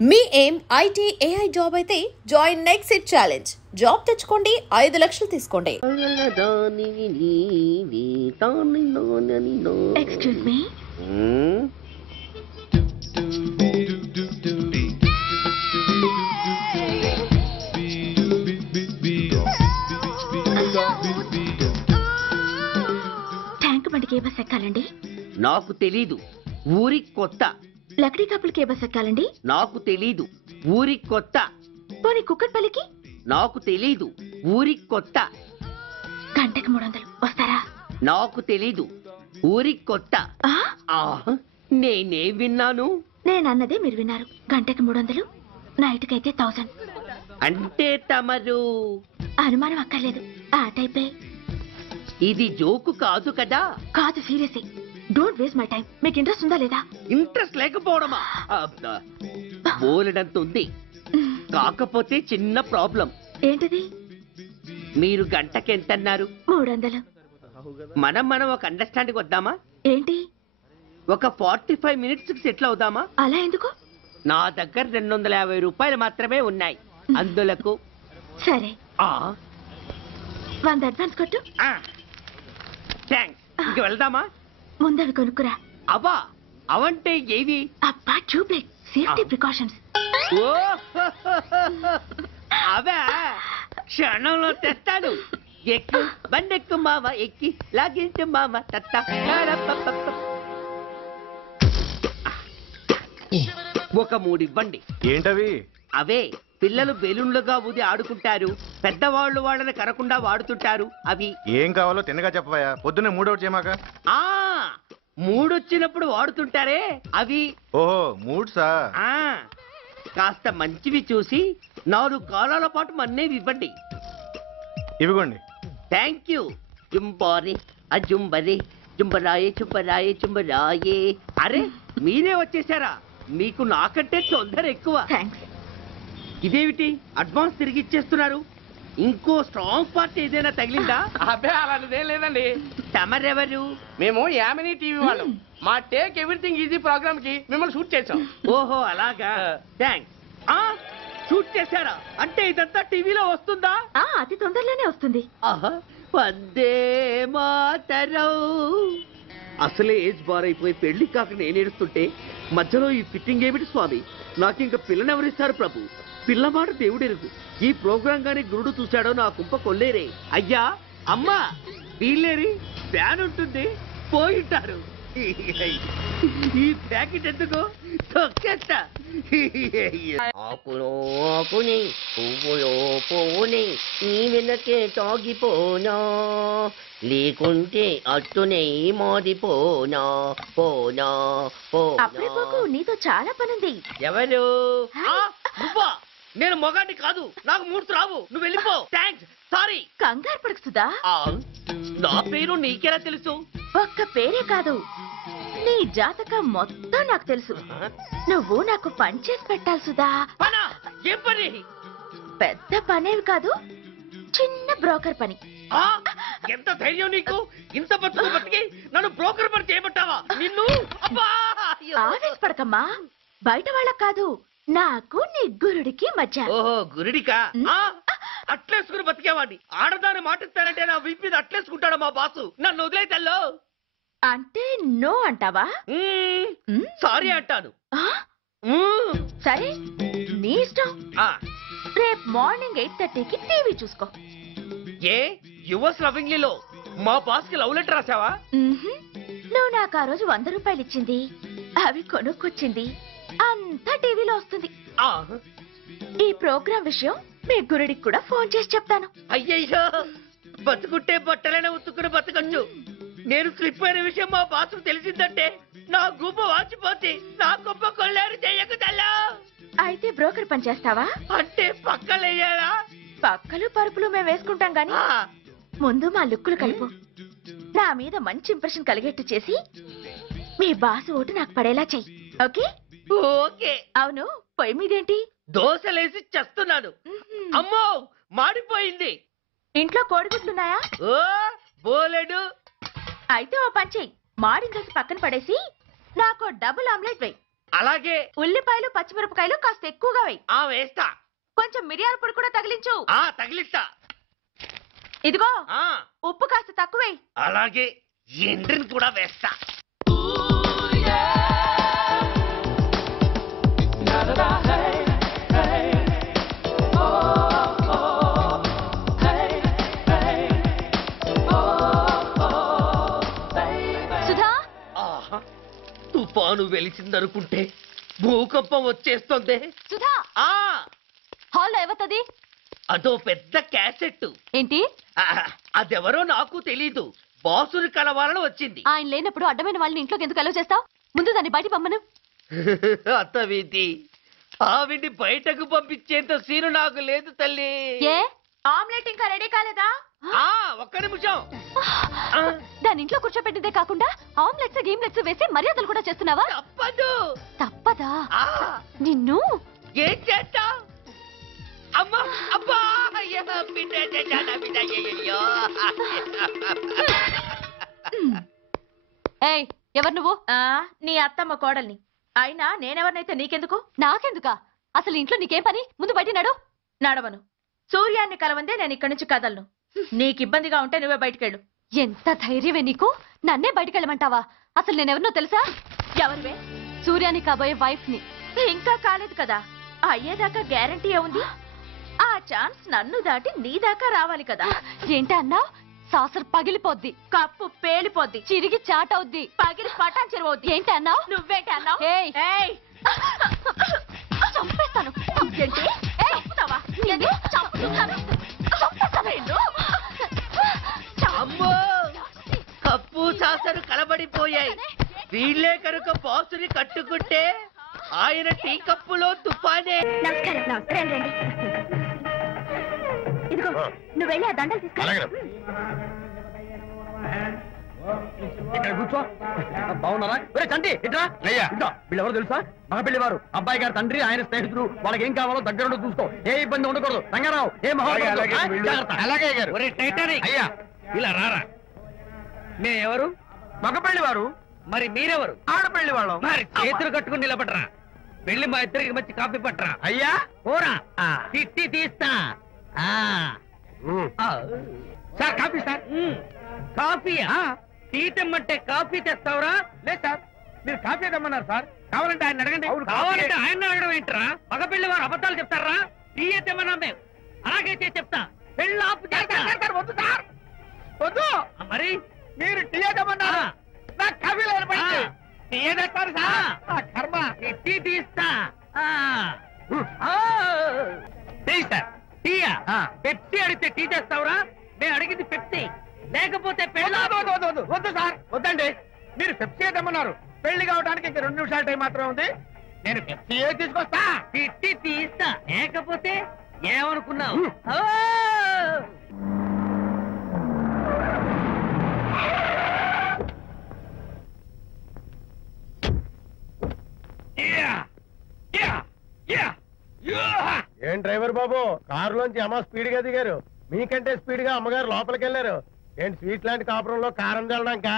మీ ఏం IT AI job అయితే join next it challenge. Job తెచ్చుకోండి, 5 లక్షలు తీసుకోండి. ఎక్స్క్యూజ్ మీ, ట్యాంక్ బండికి ఏ బస్ ఎక్కాలండి? నాకు తెలీదు, ఊరి కొత్త. లక్డీ కప్పులకి ఏ బస్ ఎక్కాలండి? నాకు తెలీదు, ఊరి కొత్త. పోనీ కుక్కట్పల్లికి? నాకు తెలీదు, ఊరి కొత్త. గంటకి 300 వస్తారా? నాకు తెలీదు, ఊరి కొత్త. నేనే విన్నాను. నేనన్నదే మీరు విన్నారు. గంటకి 300, నైట్కి అయితే 1000. అంటే తమరు అనుమానం అక్కర్లేదు, ఆ టైపే. ఇది జోకు కాదు కదా? కాదు, serious. Don't waste my time. మీకు ఇంట్రెస్ట్ ఉందా లేదా? ఇంట్రెస్ట్ లేకపోవడమా? బోలెడంత ఉంది, కాకపోతే చిన్న ప్రాబ్లం. ఏంటిది? మీరు గంటకి ఎంతన్నారు? 300. మనం ఒక అండర్స్టాండింగ్ వద్దామా? ఏంటి? ఒక 45 మినిట్స్ సెటిల్ అవుదామా? అలా ఎందుకు? నా దగ్గర 250 రూపాయలు మాత్రమే ఉన్నాయి. అందులకు సరే, 100 అడ్వాన్స్ కొట్టు. థ్యాంక్స్. ఇంక వెళ్దామా? ముందవి కొనుక్కురా. అవా? అవంటే ఏవి? అబ్బా, ట్యూబ్లైట్, సేఫ్టీ ప్రికాషన్స్. ఓ అవా? క్షణంలో తెస్తాను. ఎక్కు, బండెక్కు మామ, ఎక్కి లాగించు మామ. తత్త ఒక 3 ఇవ్వండి. ఏంటవి? అవే పిల్లలు బెలూన్లుగా ఊది ఆడుకుంటారు, పెద్దవాళ్ళు వాళ్ళని కరకుండా వాడుతుంటారు. అవి ఏం కావాలో తిన్నగా చెప్పవయ్యా. పొద్దున్నే మూడోటి చేయమాక. ఆ మూడొచ్చినప్పుడు వాడుతుంటారే అవి. ఓహో, మూడ్సా? కాస్త మంచివి చూసి 4 కాలాల పాటు మన్నేవి ఇవ్వండి. ఇవిగోండి. Thank you. జుంబారే అజుంబరే, జుంబరాయే చుంబరాయే చుంబరాయే. అరే, మీరే వచ్చేసారా? మీకు నాకంటే తొందర ఎక్కువ. థ్యాంక్స్. ఇదేమిటి అడ్వాన్స్ తిరిగి ఇచ్చేస్తున్నారు? ఇంకో స్ట్రాంగ్ పార్ట్ ఏదైనా తగిలిందా? అబ్బే, అలాంటిదేం లేదండి. తమరెవరు? మేము యామినీ టీవీ వాళ్ళం. మా టేక్ ఎవ్రీథింగ్ ఈజీ ప్రోగ్రామ్ కి మిమ్మల్ని షూట్ చేసాం. ఓహో, అలాగా. థ్యాంక్స్. షూట్ చేశారా? అంటే ఇదంతా టీవీలో వస్తుందా? అతి తొందరలోనే వస్తుంది. వందే మాతరం. అసలే ఏజ్ బార్ అయిపోయి పెళ్లి కాక నేనేడుస్తుంటే మధ్యలో ఈ ఫిట్టింగ్ ఏమిటి స్వామి? నాకింక పిల్లనెవరిస్తారు ప్రభు? పిల్లమాట దేవుడెరుగు. ఈ ప్రోగ్రాం గాని గురుడు చూశాడో నా కుంప కొల్లేరే. అయ్యా, అమ్మా, వీళ్ళేరి ఫ్యాన్ ఉంటుంది, పోయింటారు. ఈ ప్యాకెట్ ఎందుకు తొక్కేస్తా. ఆకులో ఆకుని, పువ్వులో పువ్వుని, నీ వెనకే తాగిపోనా, లేకుంటే అట్టునే మారిపోనా. పోనా అప్పుడే పోకు, నీతో చాలా పనుంది. ఎవరు? నువ్వా? నేను మొగాన్ని కాదు, నాకు మూడ్స్ రావు. నువ్వు వెళ్ళిపో. Thanks, sorry. కంగారు పడుకుతుందా? నా పేరు నీకెలా తెలుసు? ఒక్క పేరే కాదు, నీ జాతకం మొత్తం నాకు తెలుసు. నువ్వు నాకు పని చేసి పెట్టాలి సుధా. పనా? ఏం పని? పెద్ద పనేవి కాదు, చిన్న బ్రోకర్ పని. ఎంత ధైర్యం నీకు? ఇంత బతుకు బతికి నన్ను బ్రోకర్ పని చేయబట్టావా? నిన్ను ఆవేశపడకమ్మా. బయట వాళ్ళకు కాదు, నాకు నీ గురుడికి మధ్య. ఓహో, గురుడికా? అట్లేసుకుని బతికేవాడిని. ఆడదాన్ని మాటిస్తానంటే నా వీపు మీద అట్లేసుకుంటాడు మా బాసు. నన్ను వదిలే తెల్లో. అంటే నో అంటావా? సారీ అంటాను. సరే, నీ ఇష్టం. రేపు మార్నింగ్ 8:30కి టీవీ చూసుకో. ఏ యువర్స్ లవింగ్లీలో మా బాస్ కి లవ్ లెటర్ రాసావా? నువ్వు నాకు ఆ రోజు 100 రూపాయలు ఇచ్చింది, అవి కొనుక్కొచ్చింది అంతా టీవీలో వస్తుంది. ఈ ప్రోగ్రాం విషయం మీ గురుడికి కూడా ఫోన్ చేసి చెప్తాను. అయ్యయ్యో, బతుకుంటే బట్టలైనా ఉత్తుకుని బతకచ్చు. నేను స్లిప్ అయిన విషయం మా బాసు తెలిసిందంటే నా గుబ్బ వాచిపోతే నా గొప్ప కొల్లారు చెయ్యకు తల్లా. అయితే బ్రోకర్ పని చేస్తావా? అంటే పక్కలేయాలా? పక్కలు పరుపులు మేము వేసుకుంటాం గాని ముందు మా లుక్కులు కలుపు. నా మీద మంచి ఇంప్రెషన్ కలిగేట్టు చేసి మీ బాసు ఓటు నాకు పడేలా చెయ్యి. ఓకే? ఓకే. అవును, పొయ్యి మీదేంటి? దోశలేసి చేస్తున్నాను. అమ్మో, మాడిపోయింది. ఇంట్లో కోడిగుడ్లున్నాయా? ఓ బోలెడు. అయితే ఓ పని చెయ్యి, మాడిన దోశ పక్కన పడేసి నాకు డబుల్ ఆమ్లెట్ వెయ్యి. అలాగే. ఉల్లిపాయలు పచ్చిమిరపకాయలు కాస్త ఎక్కువగా వేయి. వేస్తా. కొంచెం మిరియాల పొడి కూడా తగిలించు. తగిలిస్తా. ఇదిగో ఉప్పు కాస్త తక్కువే. అలాగే. ఎండ్రిని కూడా వేస్తా. సుధా, తుఫాను వెలిసిందనుకుంటే భూకంపం వచ్చేస్తుంది. సుధా, హాల్లో ఎవతది? అదో పెద్ద క్యాసెట్. ఏంటి? అదెవరో నాకు తెలీదు. బాసుని కలవాలని వచ్చింది. ఆయన లేనప్పుడు అడ్డమైన వాళ్ళని ఇంట్లోకి ఎందుకు అలౌ చేస్తావు? ముందు దాన్ని బయట పంపను. అత్తవిధి, ఆవిడ్ని బయటకు పంపించేంత సీను నాకు లేదు తల్లి. ఏ ఆమ్లెట్ ఇంకా రెడీ కాలేదా? ఒక్క నిమిషం. దాని ఇంట్లో కూర్చోపెట్టిందే కాకుండా ఆమ్లెట్స్ గేమ్లెట్స్ వేసి మర్యాదలు కూడా చేస్తున్నావా? తప్పదు. తప్పదా? నిన్ను ఏం చేస్తా? అమ్మా, అబ్బా, బిడ్డ చేశానా బిడ్డ? అయ్యయ్యో. ఏయ్, ఎవరు నువ్వు? నీ అత్తమ్మ కోడల్ని. అయినా నేనెవరినైతే నీకెందుకు? నాకెందుకా? అసలు ఇంట్లో నీకేం పని? ముందు బయట నడు. నడవను. సూర్యాన్ని కలవందే నేను ఇక్కడి నుంచి కదలను. నీకు ఇబ్బందిగా ఉంటే నువ్వే బయటకెళ్ళు. ఎంత ధైర్యమే నీకు? నన్నే బయటకెళ్ళమంటావా? అసలు నేనెవరినో తెలుసా? ఎవరివే? సూర్యాని కాబోయే వైఫ్ ని. ఇంకా కాలేదు కదా, అయ్యేదాకా గ్యారంటీ ఏముంది? ఆ ఛాన్స్ నన్ను దాటి నీ దాకా రావాలి కదా. ఏంటి అన్నావు? సాసర్ పగిలిపోద్ది, కప్పు పేలిపోద్ది, చిరిగి చాటవుద్ది, పగిలి పటాన్ చెరువవుద్ది. ఏంటి అన్నావు? నువ్వేంటి అన్నావు? చంపేస్తాను. అమ్మో, కప్పు సాసరు కలబడిపోయాయి. వీళ్ళే కనుక బాసుని కట్టుకుంటే ఆయన టీ కప్పులో తుఫానే. నమస్కారం. రండి. ఇదిగో, నువ్వు వెళ్ళి ఆ దండలు తీసుకురా. కూర్చో. బాగున్నారా? చంటి ఇట్రా. వీళ్ళెవరు తెలుసా? మగ పెళ్లి వారు, అబ్బాయి గారు తండ్రి, ఆయన స్నేహితులు. వాళ్ళకి ఏం కావాలో దగ్గర చూసుకో. ఏ ఇబ్బంది ఉండకూడదు. రంగారావు, ఏ అలాగే అయ్యా, ఇలా రారా. మేమెవరు? మగ పెళ్లి వారు. మరి మీరెవరు? ఆడపెళ్లి వాళ్ళం. మరి చేతులు కట్టుకుని నిలబడరా. వెళ్ళి మా ఇద్దరికి మంచి కాఫీ పట్టరా. అయ్యా ఓరా, తిట్టి తీస్తా. Sir coffee sir. కాఫీయా? తీటమ్మంటే కాఫీ తెస్తావురా? లేదు సార్, మీరు కాఫీ తెమ్మన్నారు సార్. కావాలంటే ఆయన అడగండి. కావాలంటే ఆయన అడగడం ఏంట్రా? మగపిల్లి వారు అబద్ధాలు చెప్తారా? టీ తెమ్మన్నా మేము అలాగైతే చెప్తా. పెళ్ళి ఆపు చేస్తా. వద్దు సార్, వద్దు. మరి మీరు టీ తెమ్మన్నారు, నాకు కాఫీ లేదు. టీ తెస్తారు సార్. కర్మ. టీ తీస్తా. Tea sir. టీయా? పెప్సీ అడిగితే టీ తెస్తావురా? నేను అడిగింది పెప్సీ, లేకపోతే పెళ్ళి. వద్దు సార్, వద్దండి. మీరు పెప్సీ తెమ్మన్నారు. పెళ్లి కావడానికి ఇంకా 2 నిమిషాల టైం మాత్రమే ఉంది. నేను పెప్సీ తీసుకొస్తా. తిట్టి తీస్తా, లేకపోతే ఏమనుకున్నావు? ఏం డ్రైవర్ బాబు, కారులోంచి అమ్మ స్పీడ్ గా దిగారు. మీకంటే స్పీడ్ గా అమ్మగారు లోపలికి వెళ్ళారు. ఏంటి స్వీట్ లాంటి కాపురంలో కారం చల్లడాక?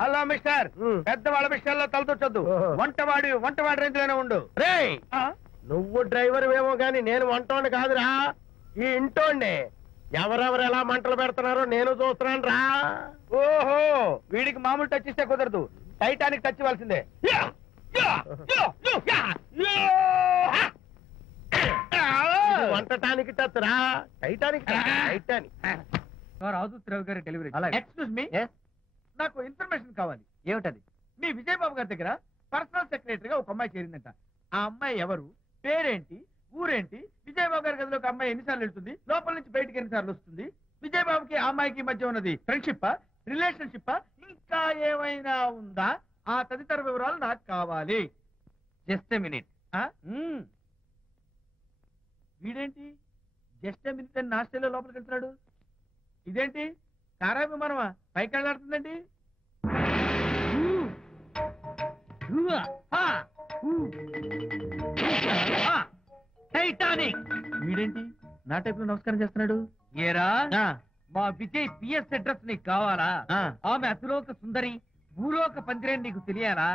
హలో మిస్టర్, పెద్దవాళ్ళ విషయాల్లో తలదొచ్చొద్దు. వంటవాడి రేంజ్ లోనే ఉండు. రే, నువ్వు డ్రైవర్ ఏమో గాని నేను వంటోండి కాదురా, ఈ ఇంటోండి. ఎవరెవరు ఎలా మంటలు పెడుతున్నారో నేను చూస్తున్నాను రా. ఓహో, వీడికి మామూలు టచ్ ఇస్తే కుదరదు, టైటానిక్ టచ్ ఇవ్వాల్సిందే. వంటటానికి టచ్ రా, టైటానిక్ టైటానిక్. రావుతరావు గారి డెలివరీ. ఎక్స్క్యూజ్ మీ, నాకు ఇన్ఫర్మేషన్ కావాలి. ఏమిటది? మీ విజయబాబు గారి దగ్గర పర్సనల్ సెక్రటరీగా ఒక అమ్మాయి చేరిందంట. ఆ అమ్మాయి ఎవరు, పేరేంటి, ఊరేంటి? విజయబాబు గారి గదిలో ఒక అమ్మాయి ఎన్నిసార్లు వెళ్తుంది, లోపల నుంచి బయటకి ఎన్నిసార్లు వస్తుంది? విజయబాబుకి ఆ అమ్మాయికి మధ్య ఉన్నది ఫ్రెండ్షిప్, రిలేషన్షిప్, ఇంకా ఏమైనా ఉందా? ఆ తదితర వివరాలు నాకు కావాలి. Just a minute. వీడేంటి జస్ట్ మినిట్ అని నాస్టేలో లోపలికి వెళ్తున్నాడు? ఇదేంటి కారా విమానమా పైకి వెళ్ళాడుతుందండి? టైటానిక్. వీడేంటి నా టైప్ లో నమస్కారం చేస్తున్నాడు? ఏరా, మా విజయ్ పిఎస్ అడ్రస్ నీకు కావాలా? ఆమె అతిలోక సుందరి, భూలోక పందిరే నీకు తెలియాలా?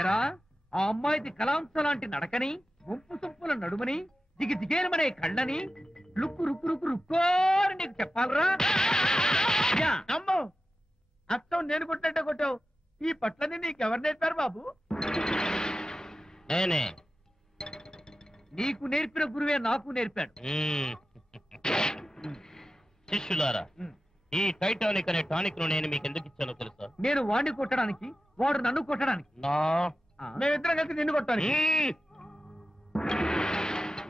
ఏరా ఆ అమ్మాయిది కలాంస లాంటి నడకని, ముంపు సొప్పుల నడుమని, దిగేలమనే కళ్ళని, లుక్కు రుక్కు రుక్కు రుక్కోని నీకు చెప్పాలరా? అమ్మో, అత్తం నేను కొట్టినట్టే కొట్టావు. ఈ పట్లని నీకెవరు నేర్పారు బాబు? నేనే. నీకు నేర్పిన గురువే నాకు నేర్పాడు. శిష్యులారా, ఈ టైటానిక్ అనే టానిక్ ను నేను మీకు ఎందుకు ఇచ్చానో తెలుసా? నేను వాడిని కొట్టడానికి, వాడు నన్ను కొట్టడానికి. మేమిద్దరం కలిసి నిన్ను కొట్టాలి.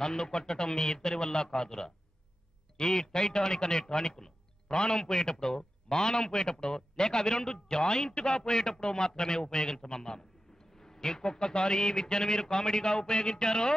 నన్ను కొట్టడం మీ ఇద్దరి వల్ల కాదురా. ఈ టైటానిక్ అనే టానిక్ ను ప్రాణం పోయేటప్పుడు, మానం పోయేటప్పుడు, లేక అవి రెండు జాయింట్ గా పోయేటప్పుడు మాత్రమే ఉపయోగించమన్నాను. ఇంకొకసారి ఈ విద్యను మీరు కామెడీగా ఉపయోగించారు,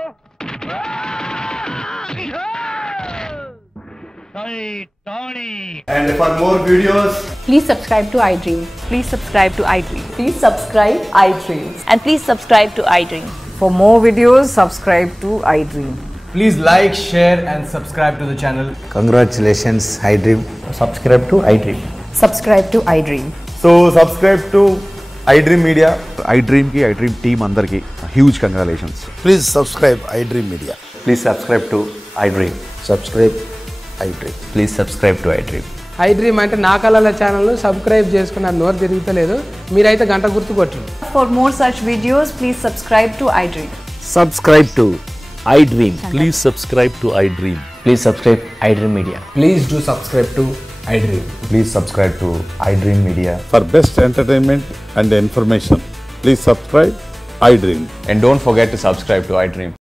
Titanic. And for more videos, please subscribe to iDream. Please subscribe to iDream. Please subscribe iDream. And please subscribe to iDream. For more videos, subscribe to iDream. please like, share and subscribe to the channel. Congratulations, iDream. Subscribe to iDream. Subscribe to iDream. So subscribe to iDream Media. iDream ki iDream team andar ki huge congratulations. Please subscribe iDream Media. Please subscribe to iDream. Subscribe iDream. Please subscribe to iDream. iDream అంటే నా కళల channel subscribe చేసుకున్న నోరు తిరుగుతలేదు. మీరైతే గంట గుర్తు కొట్టండి. For more such videos, please subscribe to iDream. Subscribe to iDream. Please subscribe to iDream. Please subscribe iDream Media. Please do subscribe to iDream. Please subscribe to iDream Media. For best entertainment and information, please subscribe iDream. And don't forget to subscribe to iDream.